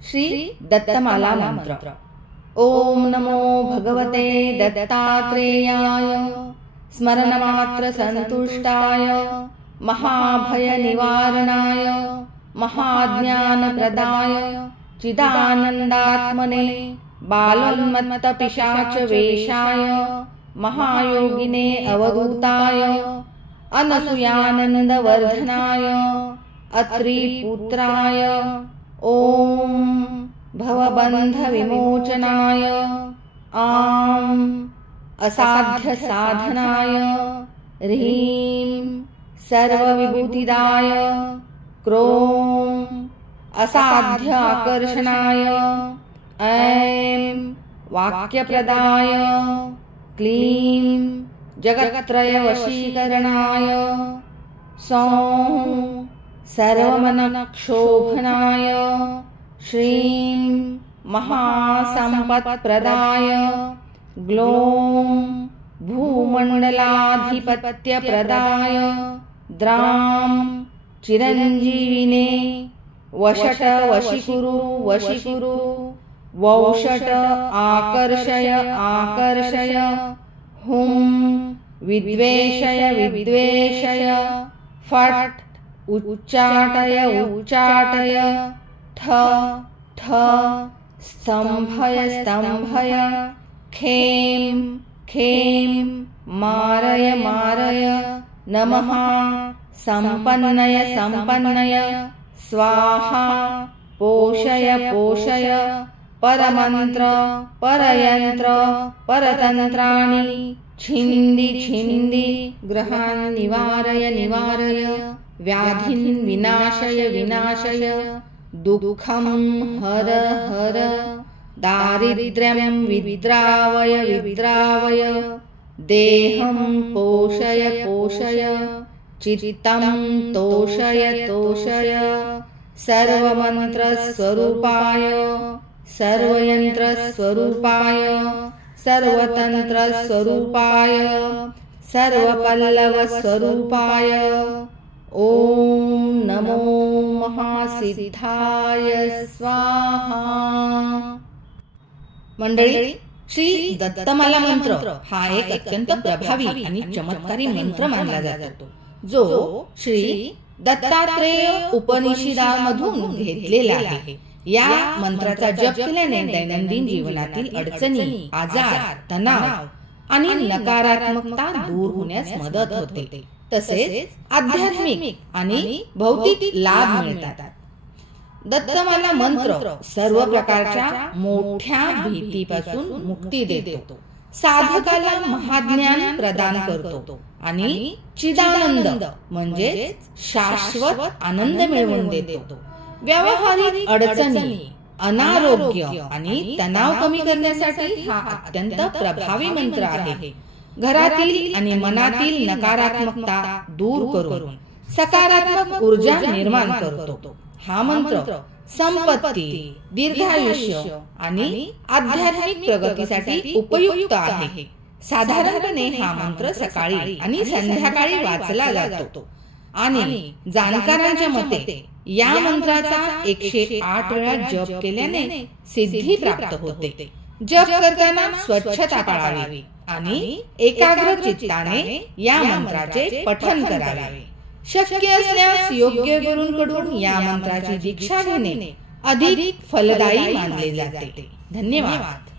श्री दत्तमाला मंत्र। ओम नमो भगवते दत्तात्रेयाय स्मरणमात्र संतुष्टाय महाभय निवारणाय महाज्ञानप्रदाय चिदानंदात्मने बालोन्मत्त पिशाच वेशाय महायोगिने अवधूताय अनसूयानंद वर्धनाय अत्रिपुत्राय ओम भवबंध विमोचनाय आम असाध्य साधनाय ह्रीं सर्वविभूतिदाय क्रोम असाध्य आकर्षणाय ऐं वाक्यप्रदाय क्लीं जगत्त्रय वशीकरणाय सौं सर्वमनक्षोभनाय श्रीं महासंपत्प्रदाय ग्लौं भूमण्डलाधिपत्यप्रदाय द्रां चिरञ्जीविने वषट वशीकुरु वशीकुरु वौषट आकर्षय आकर्षय हुं विद्वेषय विद्वेषय फट् उच्चाटय उच्चाटय ठ ठ स्तंभय स्तंभय खें खें मारय मारय नमः संपन्नय संपन्नय स्वाहा पोषय पोषय परमंत्र परयंत्र परतंत्राणि छिन्दी छिन्दी ग्रहान् निवारय निवारय व्याधिं विनाशय विनाशय दुःखं हर हर दारिद्र्यं विद्रावय विद्रावय देहं पोषय पोषय चित्तं तोषय तोषय सर्वमन्त्रस्वरूपाय सर्वयन्त्रस्वरूपाय सर्वतन्त्रस्वरूपाय सर्वपल्लवस्वरूपाय ओम नमो महासिद्धाय स्वाहा। मंडळी, श्री दत्तमाला मंत्र हा एक अत्यंत प्रभावी आणि चमत्कारी मंत्र मानला जातो, जो श्री दत्तात्रेय उपनिषदामधून घेतलेला आहे। या मंत्राचा जप केल्याने दैनंदिन जीवनातील अडचणी, आजार, तणाव आणि नकारात्मकता दूर होण्यास मदत होते, तसेच आध्यात्मिक आणि भौतिक लाभ मिळतात। दत्तमाला मंत्र सर्व प्रकारच्या मोठ्या भीतीपासून मुक्ती देतो, साधकाला महाज्ञान प्रदान करतो आणि चिदानंद म्हणजे शाश्वत आनंद मिळवून देतो। व्यावहारिक अडचणी, अनारोग्य आणि तणाव कमी करण्यासाठी हा अत्यंत प्रभावी मंत्र आहे। घरातील आणि मनातील नकारात्मकता दूर करून सकारात्मक ऊर्जा निर्माण करतो। हा मंत्र संपत्ती, दीर्घायुष्य आणि आध्यात्मिक प्रगतीसाठी उपयुक्त आहे। साधारणपणे हा मंत्र सकाळी आणि संध्याकाळी वाचला जातो आणि जाणकारांच्या मते या मंत्राचा 108 वेळा जप केल्याने सिद्धी प्राप्त होते। जप करताना स्वच्छता पाळावी आणि एकाग्र चित्ताने या मंत्राचे पठण करावे। शक्य असल्यास योग्य गुरूंकडून या मंत्राची दीक्षा घेणे अधिक फलदायी मानले जाते। धन्यवाद।